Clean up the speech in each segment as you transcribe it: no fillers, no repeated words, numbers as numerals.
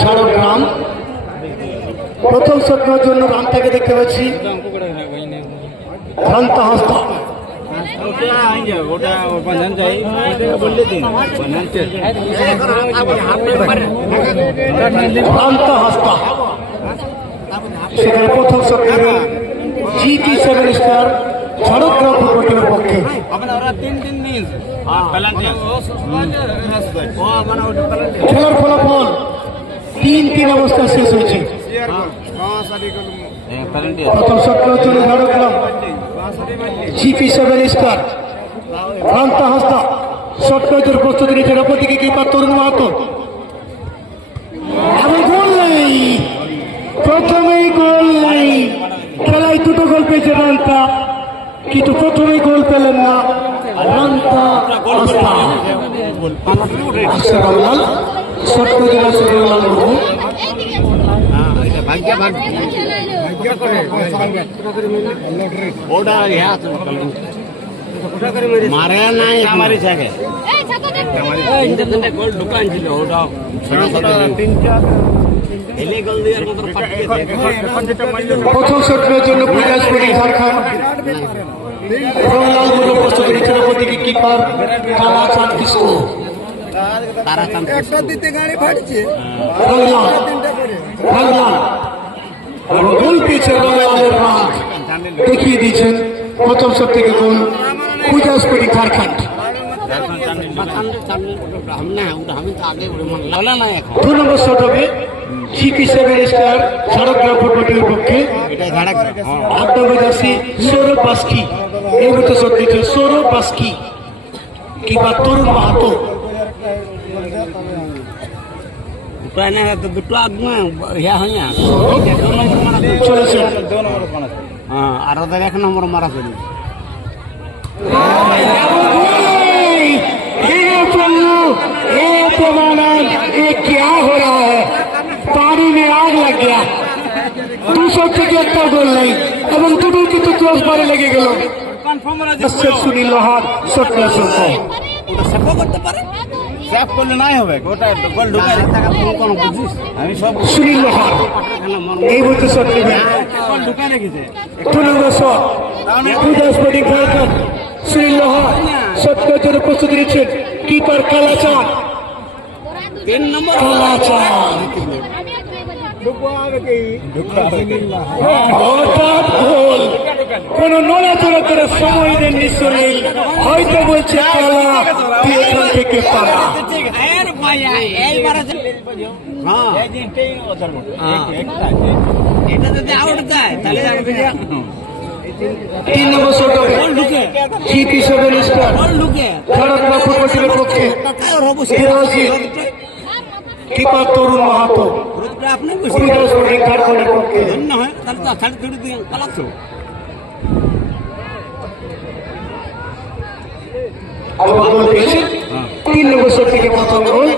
ঝাড়গ্রাম প্রথম শটটার জন্য রানটাকে দেখতে পাচ্ছি ঘন্টা হস্তা ঘন্টা হস্তা সেখানে প্রথম shot GT 7 star Jhargram football টিমের পক্ষে খেলার ফলাফল 3-3 অবস্থা শেষ হয়েছে। প্রথম শটটার জন্য ঝাড়গ্রাম জিটি 7 স্টার ঘন্টা হস্তা শটটার প্রস্তুতি নিয়েছে অপরদিকে কিপার তরুণ মাহাতো এবং গোল নেই, প্রথমেই গোল নেই। খেলায় দুটো গোল পেয়েছে রান্তা, কিন্তু প্রথমেই গোল পেলেন না রান্তা হস্তা। মারে নাই আমার দোকান ছিল ওটা প্রথম শটের জন্য প্রস্তুতি নিচ্ছেন অপরদিকে কিপার কালাচাঁদ কিশোর। গোল পেয়েছে রয়্যালের মাঠ দেখিয়ে দিয়েছেন প্রথম শট থেকে গোল খুজাসপটি ঝাড়খণ্ড। 2 নম্বর শট হবে জিটি 7 স্টার ঝাড়গ্রাম ফুটবল টিমের পক্ষে। আত্মবিশ্বাসী সৌরভ বাস্কি এই মুহূর্তে শট দিচ্ছে সৌরভ বাস্কি কিংবা তরুণ মাহাতো। দুটো ইয়া হয় না চলেছে আর ওদের 1 নম্বর মারা চলি क्या हो रहा है, पानी में आग लग गया। 200 থেকে একটা গোল নেই এবং দুটো কিন্তু ক্রস বারে লেগে গেল। সুনীল লোহার শটটা করতে পারে সেভ করলে নাই হবে ওটা গোল ঢুকাই কোন বুঝিস আমি সব সুনীল লোহার এই বলতে শট নেবে গোল ঢুকাই রেখেছে 2 নম্বর শট খুজাসপটি ঝাড়খণ্ড। সুনীল লোহার শটটার জন্য প্রস্তুতি নিচ্ছেন কিপার কালাচাঁদ। 3 নম্বর কালাচাঁদ হঠাৎ গোল, কোন নড়াচড়া করে সময় দেননি সুনীল, হয়তো বলছে খেলা তুই এখান থেকে পালা। 3 নম্বর শট হবে জিটি 7 স্টার ঝাড়গ্রাম ফুটবল টিমের পক্ষে। কিপার তরুণ মাহাতো ঝাড়খণ্ডের পক্ষে। 3 নম্বর শট থেকে প্রথম গোল,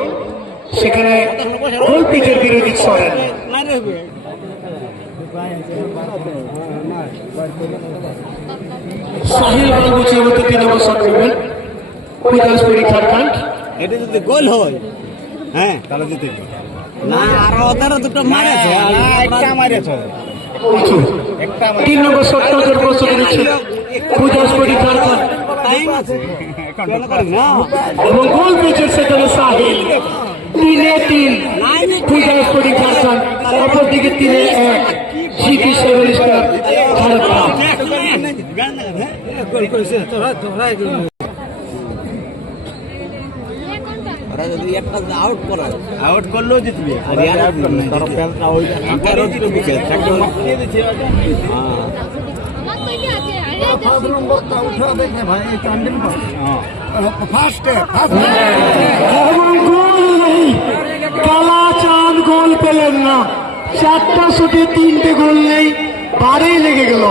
সেখানে গোল পিচের বিরোধী সরেন। সাহিল বাবুচির মধ্যে 3 নম্বর শট নেবেন খুজাসপটি ঝাড়খণ্ড। এটা যদি গোল হয় হ্যাঁ তাহলে জিতে না, আর ওদের দুটো মারেছে একটা মারেছে 3 নম্বর শটটা ওদের প্রস্তুতি নিচ্ছে খুজাসপটি ঝাড়খণ্ড এবং গোল পেয়েছে সেখানে সাহিল। 3-3 খুজাসপটি ঝাড়খণ্ড, অপরদিকে 3-1 জিটি 7 স্টার ঝাড়গ্রাম। আউট করলেও জিতবে কালাচাঁদ গোল পেলেন না, 4টা শুটে 3টে গোল নেই, বারেই লেগে গেল।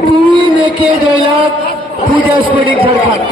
2 মেকে জয়লাভ খুজাসপটি ঝাড়খণ্ড।